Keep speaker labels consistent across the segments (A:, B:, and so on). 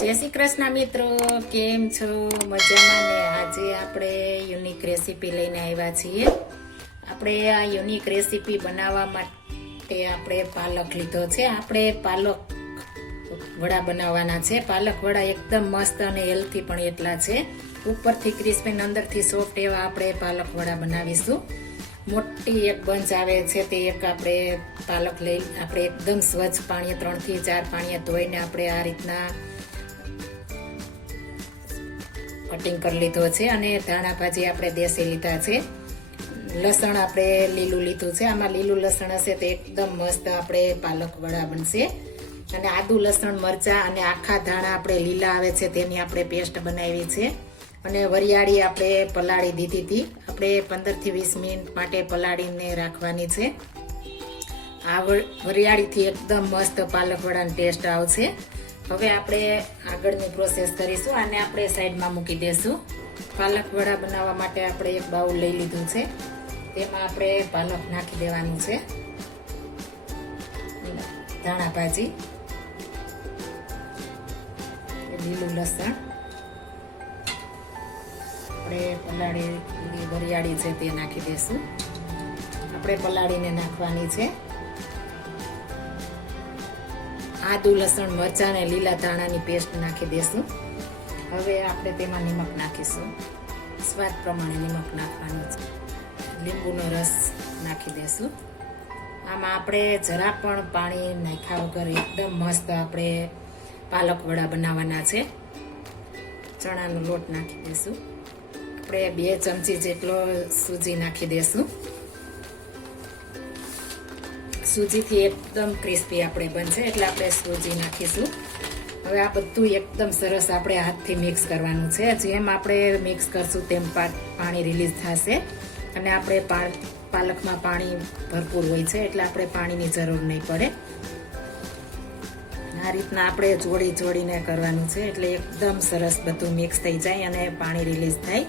A: જય શ્રી કૃષ્ણ મિત્રો, કેમ છો? મજામાં ને? આજે આપણે યુનિક રેસીપી લઈને આવ્યા છીએ. આપણે આ યુનિક રેસીપી બનાવવા માટે આપણે પાલક લીધો છે. આપણે પાલક વડા બનાવવાના છે. પાલક વડા એકદમ મસ્ત અને હેલ્થી પણ એટલા છે. ઉપરથી ક્રિસ્પી અને અંદરથી સોફ્ટ એવા આપણે પાલક વડા બનાવીશું. મોટી એક બંચ આવે છે તે એક આપણે પાલક લઈ, આપણે એકદમ સ્વચ્છ પાણીએ ત્રણથી ચાર પાણીએ ધોઈને આપણે આ રીતના કટિંગ કરી લીધો છે અને ધાણા ભાજી આપણે દેશી લીધા છે. લસણ આપણે લીલું લીધું છે. આમાં લીલું લસણ હશે તો એકદમ મસ્ત આપણે પાલક વડા બનશે. અને આદુ લસણ, મરચાં અને આખા ધાણા આપણે લીલા આવે છે તેની આપણે પેસ્ટ બનાવી છે. અને વરિયાળી આપણે પલાળી દીધી હતી. આપણે પંદરથી વીસ મિનિટ માટે પલાળીને રાખવાની છે. આ વરિયાળીથી એકદમ મસ્ત પાલક વડાની ટેસ્ટ આવશે. હવે આપણે આગળની પ્રોસેસ કરીશું આને આપણે સાઈડમાં મૂકી દેશું. પાલક વડા બનાવવા માટે આપણે એક બાઉલ લઈ લીધું છે. તેમાં આપણે પાલક નાખી દેવાનું છે. ધાણા ભાજી. લીલું લસણ. આપણે પલાળી વરિયાળી છે તે નાખી દઈશું આપણે પલાળીને નાખવાની છે. આદુ, લસણ, મરચાં અને લીલા ધાણાની પેસ્ટ નાખી દેશું. હવે આપણે તેમાં નિમક નાખીશું. સ્વાદ પ્રમાણે નિમક નાખવાનું છે. લીંબુનો રસ નાખી દેશું. આમાં આપણે જરા પણ પાણી નાખ્યા વગર એકદમ મસ્ત આપણે પાલક વડા બનાવવાના છે. ચણાનો લોટ નાખી દેશું. આપણે બે ચમચી જેટલો સૂજી નાખી દેશું. સૂજીથી એકદમ ક્રિસ્પી આપણે બનશે, એટલે આપણે સૂજી નાખીશું. હવે આ બધું એકદમ સરસ આપણે હાથથી મિક્સ કરવાનું છે. જેમ આપણે મિક્સ કરશું તેમ પાણી રિલીઝ થશે. અને આપણે પાલકમાં પાણી ભરપૂર હોય છે, એટલે આપણે પાણીની જરૂર નહીં પડે. આ રીતના આપણે જોડી જોડીને કરવાનું છે, એટલે એકદમ સરસ બધું મિક્સ થઈ જાય અને પાણી રિલીઝ થાય.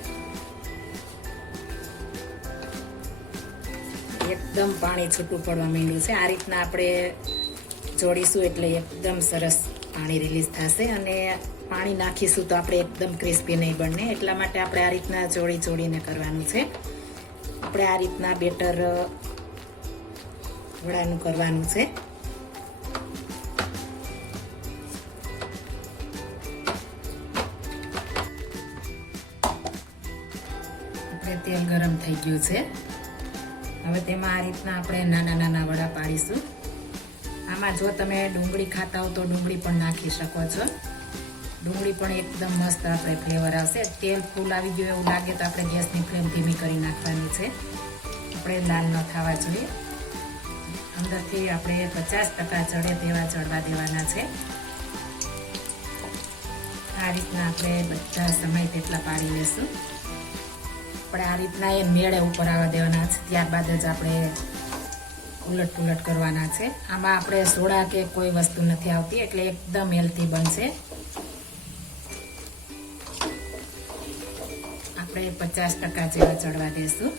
A: એકદમ પાણી છૂટું પડવા માંડ્યું છે. આ રીતના આપણે જોડીશું એટલે એકદમ સરસ પાણી રિલીઝ થશે અને પાણી નાખીશું તો આપણે એકદમ ક્રિસ્પી નહીં બને. એટલા માટે આપણે આ રીતના જોડી જોડીને કરવાનું છે. આપણે આ રીતના બેટર વડાનું કરવાનું છે. આપણે તેલ ગરમ થઈ ગયું છે. હવે તેમાં આ રીતના આપણે નાના નાના વડા પાડીશું. આમાં જો તમે ડુંગળી ખાતા હો તો ડુંગળી પણ નાખી શકો છો. ડુંગળી પણ એકદમ મસ્ત આપણે ફ્લેવર આવશે. તેલ ફૂલ આવી ગયું એવું લાગે તો આપણે ગેસની ફ્લેમ ધીમી કરી નાખવાની છે. આપણે લાલ ન થવા જોઈએ. અંદરથી આપણે પચાસ ટકા ચડે તેવા ચડવા દેવાના છે. આ રીતના આપણે બધા સમય તેટલા પાડી લેશું. આપણે આ રીતના એ મેળે ઉપર આવવા દેવાના છે. ત્યારબાદ જ આપણે ઉલટ પુલટ કરવાના છે. આમાં આપણે સોડા કે કોઈ વસ્તુ નથી આવતી, એટલે એકદમ હેલ્થી બનશે. આપણે પચાસ ટકા જેવા ચડવા દઈશું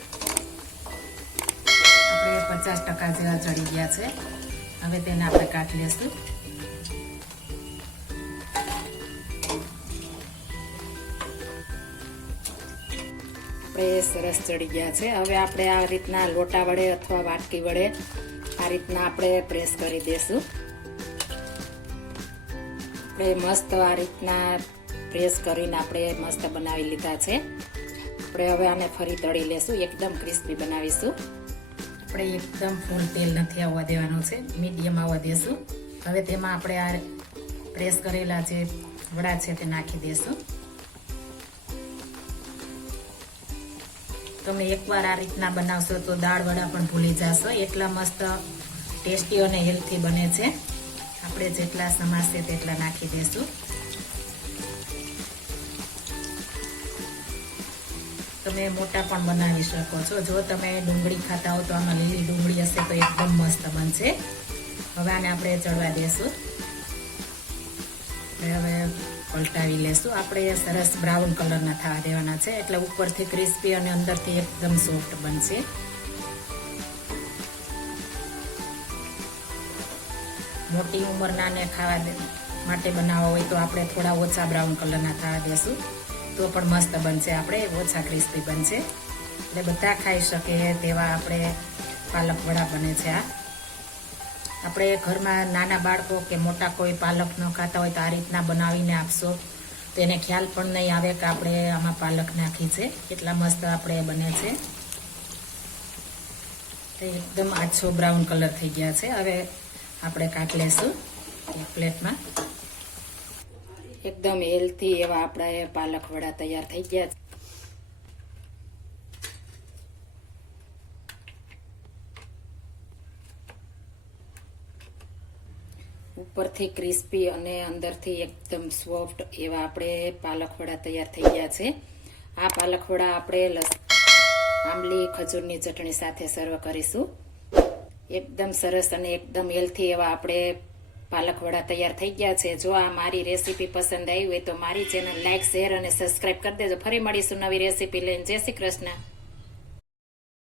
A: આપણે પચાસ ટકા જેવા ચડી ગયા છે. હવે તેને આપણે કાઢી લેશું. આપણે સરસ ચડી ગયા છે. હવે આપણે આ રીતના લોટા વડે અથવા વાટકી વડે આ રીતના આપણે પ્રેસ કરી દઈશું. આપણે મસ્ત આ રીતના પ્રેસ કરીને આપણે મસ્ત બનાવી લીધા છે. આપણે હવે આને ફરી તળી લેશું. એકદમ ક્રિસ્પી બનાવીશું. આપણે એકદમ ફૂલ તેલ નથી આવવા દેવાનું છે. મીડિયમ આવવા દેશું. હવે તેમાં આપણે આ પ્રેસ કરેલા જે વડા છે તે નાખી દેશું. તમે એકવાર આ રીતના બનાવશો તો દાળ વડા પણ ભૂલી જશો. એટલા મસ્ત ટેસ્ટી અને હેલ્થી બને છે. આપણે જેટલા સમાશે તેટલા નાખી દઈશું તમે મોટા પણ બનાવી શકો છો. જો તમે ડુંગળી ખાતા હો તો આમાં લીલી ડુંગળી હશે તો એકદમ મસ્ત બનશે. હવે આને આપણે ચડવા દેશું. હવે પલટાવી લેશું. આપણે સરસ બ્રાઉન કલરના થવા દેવાના છે. એટલે ઉપરથી ક્રિસ્પી અને અંદરથી એકદમ સોફ્ટ બનશે. મોટી ઉંમરના ને ખાવા માટે બનાવવા હોય તો આપણે થોડા ઓછા બ્રાઉન કલરના થવા દેશું. તો પણ મસ્ત બનશે આપણે. ઓછા ક્રિસ્પી બનશે. એટલે બધા ખાઈ શકે તેવા આપણે પાલક વડા બને છે આ. આપણે ઘરમાં નાના બાળકો કે મોટા કોઈ પાલક ન ખાતા હોય તો આ રીતના બનાવીને આપશો. તો એને ખ્યાલ પણ નહીં આવે કે આપણે આમાં પાલક નાખી છે. એટલા મસ્ત આપણે બને છે. તો એકદમ આછો બ્રાઉન કલર થઈ ગયા છે. હવે આપણે કાટ લેશું એક પ્લેટમાં. એકદમ હેલ્થી એવા આપણા પાલક વડા તૈયાર થઈ ગયા છે. ઉપરથી ક્રિસ્પી અને અંદરથી એકદમ સોફ્ટ એવા આપણે પાલક વડા તૈયાર થઈ ગયા છે. આ પાલક વડા આપણે આંબલી, ખજૂરની ચટણી સાથે સર્વ કરીશું. એકદમ સરસ અને એકદમ હેલ્થી એવા આપણે પાલક વડા તૈયાર થઈ ગયા છે. જો આ મારી રેસીપી પસંદ આવી હોય તો મારી ચેનલ લાઇક શેર અને સબસ્ક્રાઇબ કરી દેજો. ફરી મળીશું નવી રેસીપી લઈને. જય શ્રી કૃષ્ણ.